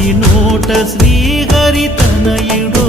తడబడి నోట శ్రీహరి తనయుడో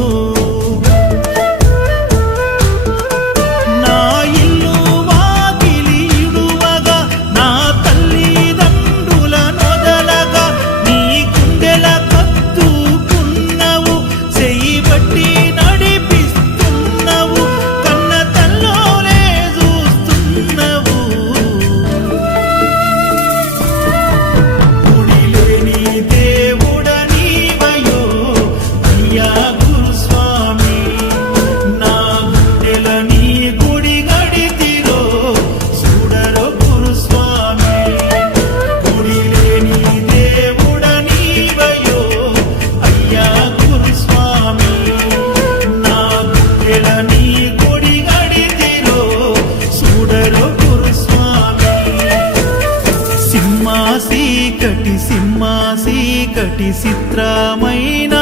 సింహాసీకటి చిత్రమైన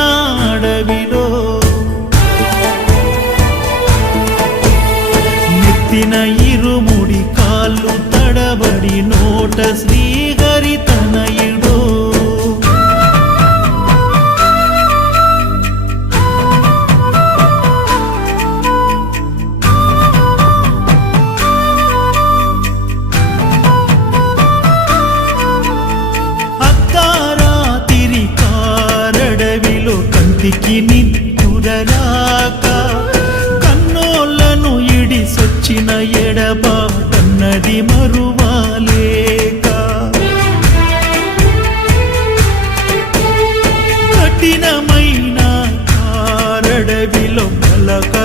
అడవిలో నెత్తిన ఇరుముడి కాళ్ళు తడబడి నోట శ్రీహరి తనయుడో కంటికి నిద్దురరాక కన్నోళ్లను ఇడిసొచ్చిన ఎడబాటన్నది మరువాలేక కఠినమైన కారడవిలో పలకరింపేలేక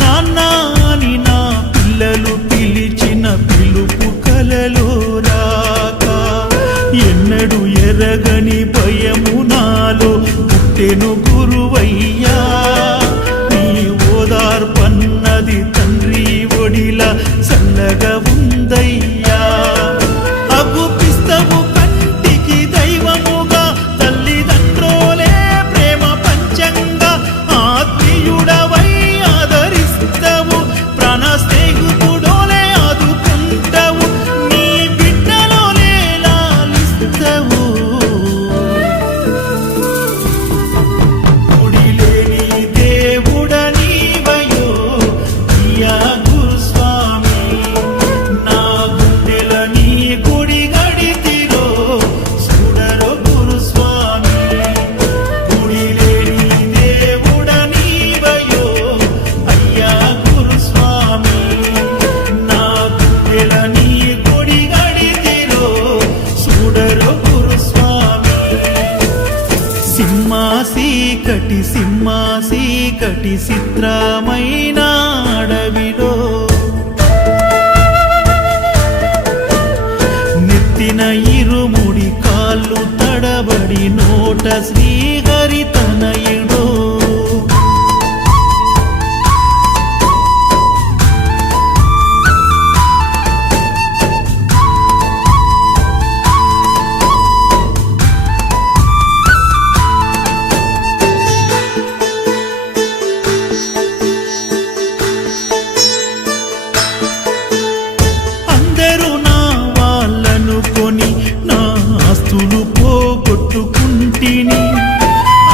నాన్నని నా పిల్లలు పిలిచిన పిలుపు కలలో రాక ఎన్నడు ఎరగని భయము నాలో పుట్టెను గురువయ్యా నీ ఓదార్పన్నది తండ్రి ఒడిలా చల్లగా ఉందయ్యా అగుపిస్తవు కంటికి దైవముగా తల్లిదండ్రులే ప్రేమ పంచంగా ఆత్మీయుడవై ఆదరిస్తవు ప్రాణ స్నేహితుడోలే ఆదుకుంటవు నీ బిడ్డలోనే లాలిస్తవు సింహాసీకటి చిత్రమైన అడవిలో నెత్తిన ఇరుముడి కాళ్ళు తడబడి నోట శ్రీహరి తనయుడో పోగొట్టుకుంటిని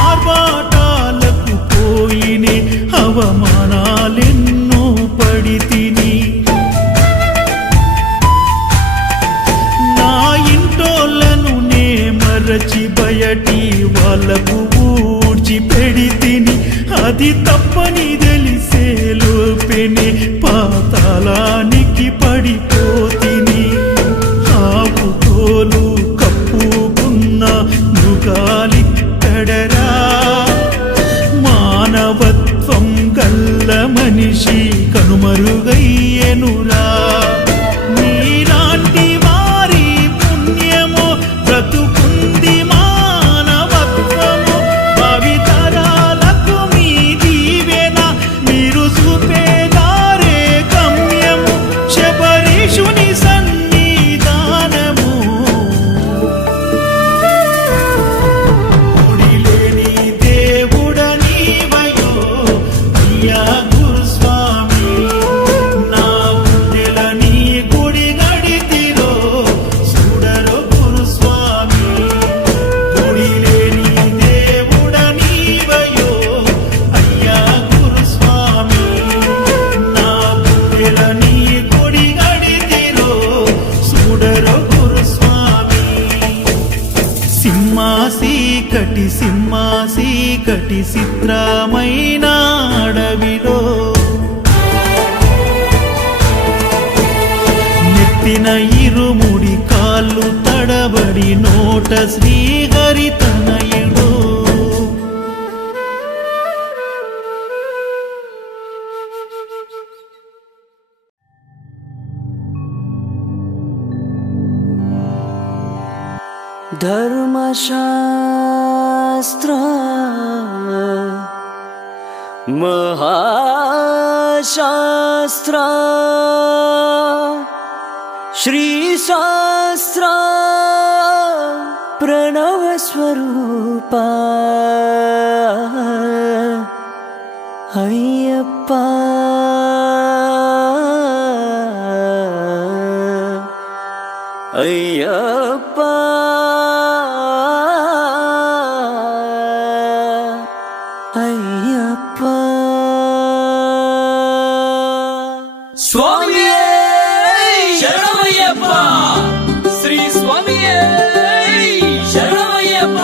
ఆర్భాటాలకు పోయినే అవమానాలెన్నో పడితిని నా ఇంటోళ్ళను నే మరచి బయటి వాళ్ళకు ఊడ్చి పెడితిని అది తప్పని తెలిసే లోపెనే పాతాళానికి పడిపోతిని ఆవుతోలు కప్పుకున్న మృగాలిక్కడరా మానవత్వం గల్ల మనిషి కనుమరుగయ్యెనురా మీలాంటి వారి పుణ్యమో బ్రతుకుంది మానవత్వము భావితరాలకు మీ దీవెన మీరు చూపేదారే గమ్యము శబరీషుని చీకటి చిత్రమైన అడవిలో నెత్తిన ఇరుముడి కాళ్ళు తడబడి నోట శ్రీహరి తనయుడు धर्मशास्त्र महाशास्त्र श्रीशास्त्र प्रणवस्वरूपा अय्यप्पा अय्यप्पा స్వామియే శరణమయ్యప్ప శ్రీ స్వామియే శరణమయ్యప్ప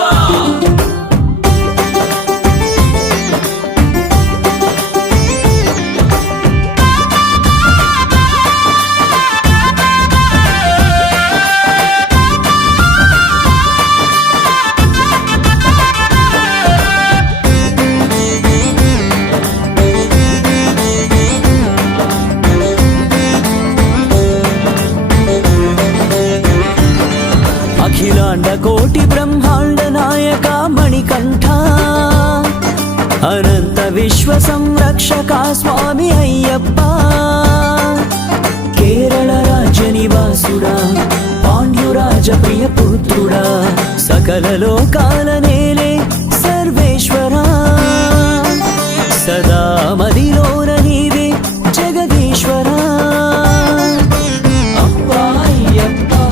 अखिलांड कोटि ब्रह्मांड नायक मणिकंठ अनंत विश्व संरक्षक स्वामी अय्यप्पा केरल राज्य निवासुड़ा पांड्युराज प्रिय पुत्रुड़ा सकल लोकाल नेले सर्वेश्वरा सदा मदिलोन नीवे जगदीश्वरा अप्पा अय्यप्पा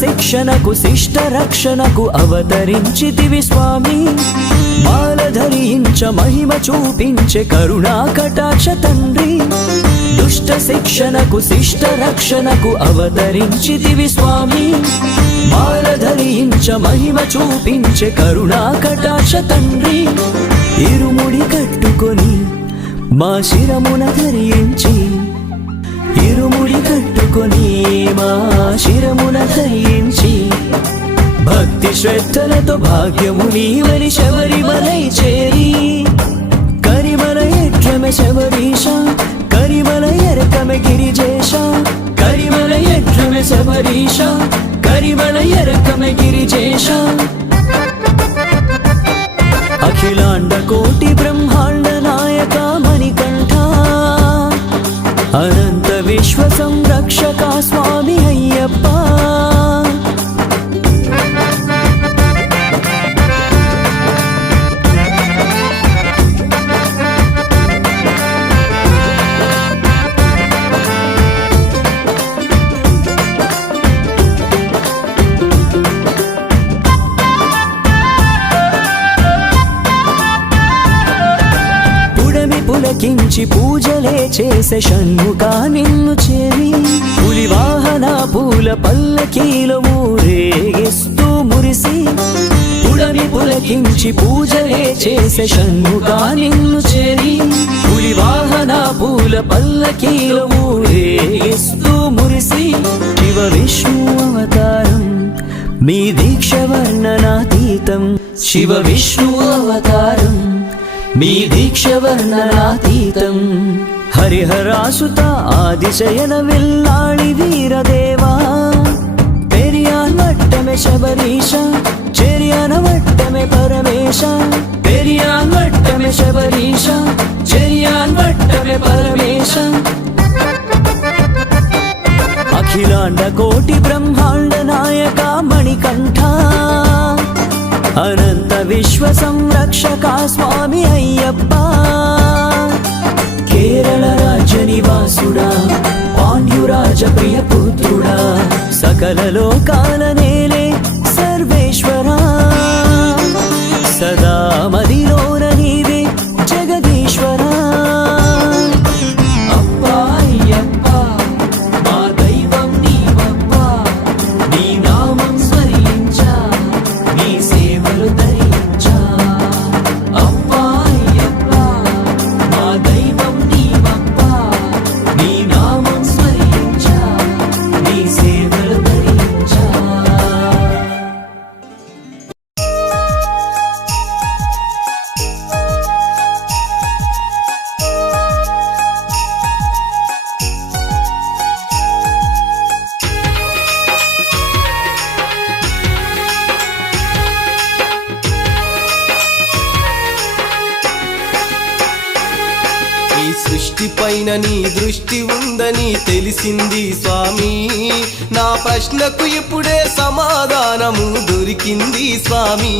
శిక్షణకు శిష్ట రక్షణకు అవతరించితివి స్వామి మాల ధరించ మహిమ చూపించే కరుణా కటాక్ష తండ్రి దుష్ట శిక్షణకు శిష్ట రక్షణకు అవతరించితివి స్వామి మాల ధరించ మహిమ చూపించే కరుణా కటాక్ష తండ్రి ఇరుముడి కట్టుకొని మా శిరమున ధరించి ఇరుముడి కట్టుకొని మా శిరమున ధరించి భక్తి శ్రద్ధలతో భాగ్యము నీవని శబరిమలై చేరి కరిమల ఎట్లమె శబరీష కరిమల ఎరకమె గిరిజేష కరిమల ఎట్లమె శబరీష కరిమల ఎరకమె గిరిజేష అఖిలాండ కోటి బ్రహ్మాండ నాయక మణికంఠ अनंत विश्व संरक्षक स्वामी अय्यप्पा పులకించి పూజలే చేసే షణ్ముఖా నిన్ను చేరి పులి వాహన పూల పల్లకీలో ఊరేగిస్తూ మురిసి పుడమి పులకించి పూజలే చేసే షణ్ముఖా నిన్ను చేరి పులి వాహన పూల పల్లకీలో ఊరేగిస్తూ మురిసి శివ విష్ణు అవతారం మీ దీక్ష వర్ణనాతీతం శివ విష్ణు అవతారం మీ దీక్ష వర్ణనాతీతం హరిహరాసుత ఆదిశయన విల్లాళి వీరదేవా పెరియాన్ వట్టమే శబరీష చెరియాన వట్టమే పరమేశ పెరియాన్ వట్టమే శబరీష చెరియాన్ వట్టమే పరమేశ శ్రీనివాస అఖిలాండ కోటి బ్రహ్మాండ నాయక మణికంఠ అనంత విశ్వ సంరక్షక స్వామి అయ్యప్ప కేరళ రాజ్య నివాసుడా పాండ్యురాజ ప్రియ పుత్రుడా సకల లోకాల నేలే సర్వేశ్వరా సదా మదిలోన నీవే జగదీశ్వరా అప్పా అయ్యప్ప మా దైవం నీవప్పా నీ నామం స్మరించా నీ సేవలు ధరించా అప్పా అయ్యప్ప మా దైవం నీవప్పా నీ నామం స్మరించా నీ సేవలు ధరించా ఈ సృష్టి పైన నీ దృష్టి ఉందని తెలిసింది స్వామి నా ప్రశ్నకు ఇప్పుడే సమాధానము దొరికింది స్వామి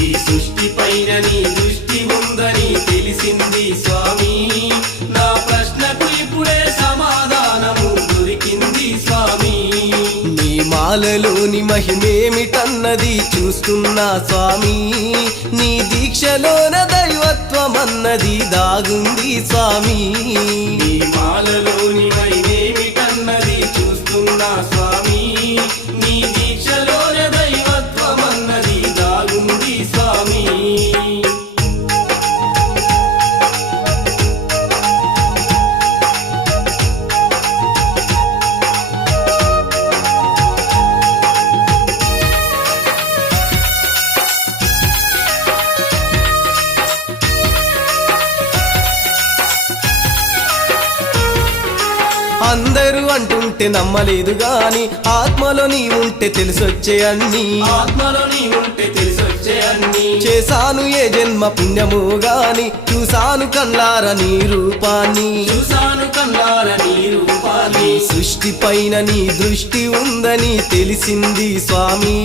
ఈ సృష్టి పైన నీ దృష్టి ఉందని తెలిసింది స్వామి నా ప్రశ్నకు ఇప్పుడే సమాధానము దొరికింది స్వామి నీ మాలలోని మహిమేమిటన్నది చూస్తున్నా స్వామి నీ దీక్షలోన దైవత్వమన్నది దాగుంది స్వామి నీ మాలలోని మహిమేమిటన్నది చూస్తున్నా స్వామి నీ దీక్షలోన దైవత్వమన్నది దాగుంది స్వామి అందరూ అంటుంటే నమ్మలేదు గాని ఆత్మలో నీ ఉంటే తెలిసొచ్చే అన్ని ఆత్మలో నీ ఉంటే తెలిసొచ్చే అన్ని చేశాను ఏ జన్మ పుణ్యము గాని చూసాను కళ్ళార నీ రూపాన్ని చూసాను కళ్ళార నీ రూపాన్ని సృష్టి పైన నీ దృష్టి ఉందని తెలిసింది స్వామి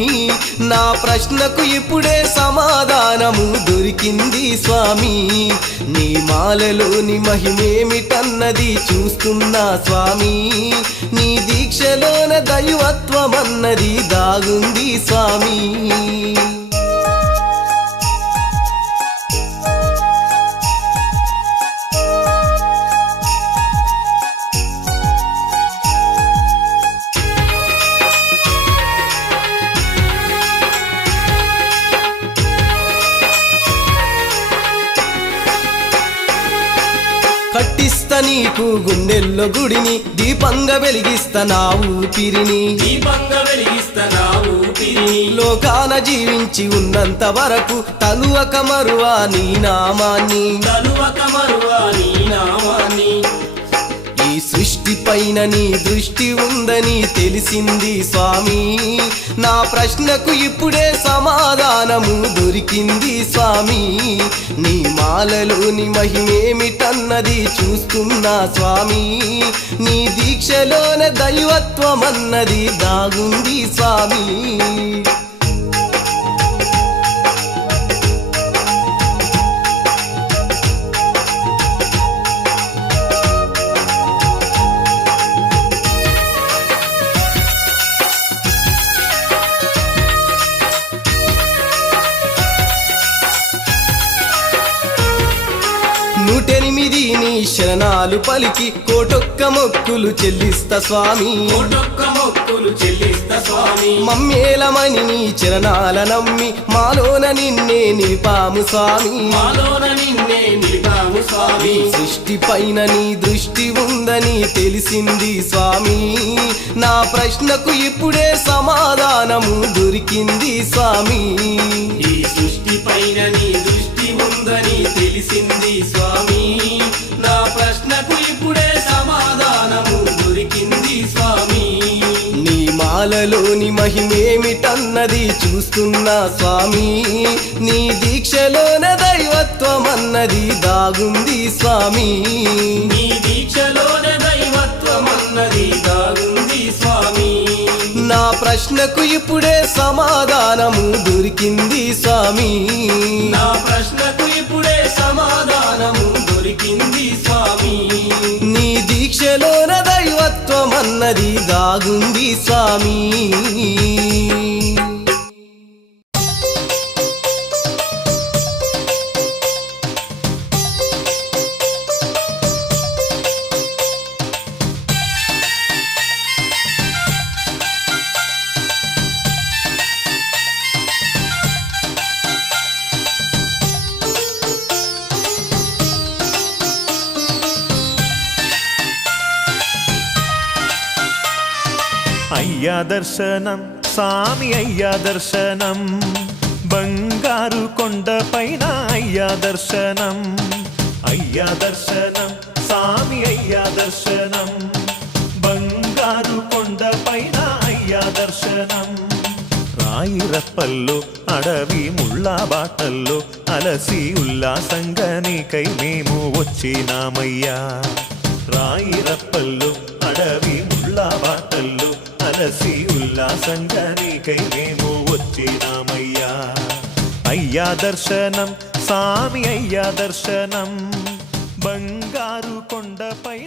నా ప్రశ్నకు ఇప్పుడే సమాధానము దొరికింది స్వామి నీ మాలలోని మహిమేమిటన్నది చూస్తున్నా స్వామి నీ దీక్షలోన దైవత్వమన్నది దాగుంది స్వామి కట్టిస్తా నీకు గుండెల్లో గుడిని దీపంగా వెలిగిస్తా నా ఊపిరిని దీపంగా వెలిగిస్తా నా ఊపిరిని లోకాన జీవించి ఉన్నంత వరకు తలువక మరువా నీ నామాన్ని తలువక మరువా నీ నామాన్ని ఈ సృష్టి పైన నీ దృష్టి ఉందని తెలిసింది స్వామి నా ప్రశ్నకు ఇప్పుడే సమాధానము దొరికింది స్వామి నీ మాలలోని మహిమేమిటన్నది చూస్తున్నా స్వామి నీ దీక్షలోన దైవత్వమన్నది దాగుంది స్వామి నూటెనిమిది నీ శరణాలు పలికి కోటొక్క మొక్కులు చెల్లిస్తా స్వామి కోటొక్క మొక్కులు చెల్లిస్తా స్వామి మమ్మేలమని నీ చరణాల నమ్మి మాలోన నిన్నే నిలిపాము స్వామి మాలోన నిన్నే నిలిపాము స్వామి సృష్టి పైన నీ దృష్టి ఉందని తెలిసింది స్వామి నా ప్రశ్నకు ఇప్పుడే సమాధానము దొరికింది స్వామి ఈ సృష్టి పైన నీ దృష్టి ఉందని తెలిసింది స్వామి నా ప్రశ్నకు ఇప్పుడే సమాధానము దొరికింది స్వామి నీ మాలలోని మహిమేమిటన్నది చూస్తున్నా స్వామి నీ దీక్షలోన దైవత్వం అన్నది దాగుంది స్వామి నీ దీక్షలోన దైవత్వం అన్నది దాగుంది స్వామి నా ప్రశ్నకు ఇప్పుడే సమాధానము దొరికింది స్వామి నా ప్రశ్నకు ఇప్పుడే సమాధానము దొరికింది స్వామి నీ దీక్షలోన దైవత్వం అన్నది దాగుంది స్వామి అయ్యా దర్శనం స్వామి అయ్యా దర్శనం బంగారు కొండ పైన అయ్యా దర్శనం అయ్యా దర్శనం స్వామి అయ్యా దర్శనం బంగారు కొండ పైన అయ్యా దర్శనం రాయి రప్పల్లో అడవి ముళ్ళ బాటల్లో అలసి ఉల్లాసంగా నీకై మేము వచ్చినామయ్యా రాయి రప్పల్లో అడవి ముళ్ళ బాటల్లో అలసి ఉల్లాసంగా నీకై మేము వచ్చినామయ్యా అయ్యా దర్శనం స్వామి అయ్యా దర్శనం బంగారు కొండపై